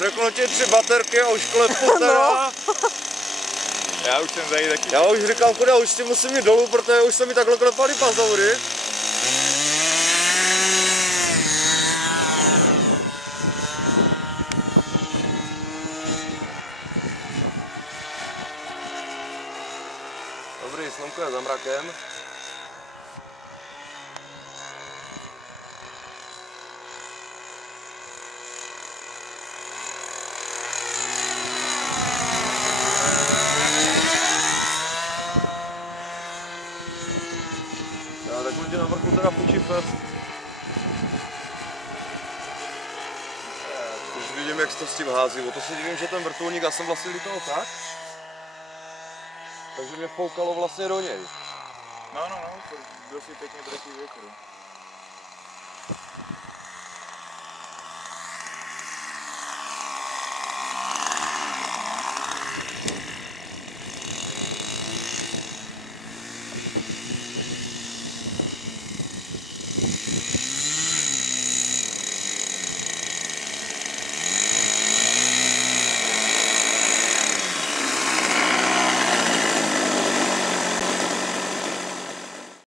Řeknu ti 3 baterky a už klepu teda. Já už jsem zajít taky. Já už říkám, kuda, už ti musím jít dolů, protože už se mi takhle klepaly pazoury. Dobrý, slunko je za mrakem. Já takhle tě na vrchu teda fučí fest. Už vidím, jak to s tím hází. O to se divím, že ten vrtulník, já jsem vlastně lítal tak. Takže mě foukalo vlastně do něj. No, to byl si pěkně drtý věk.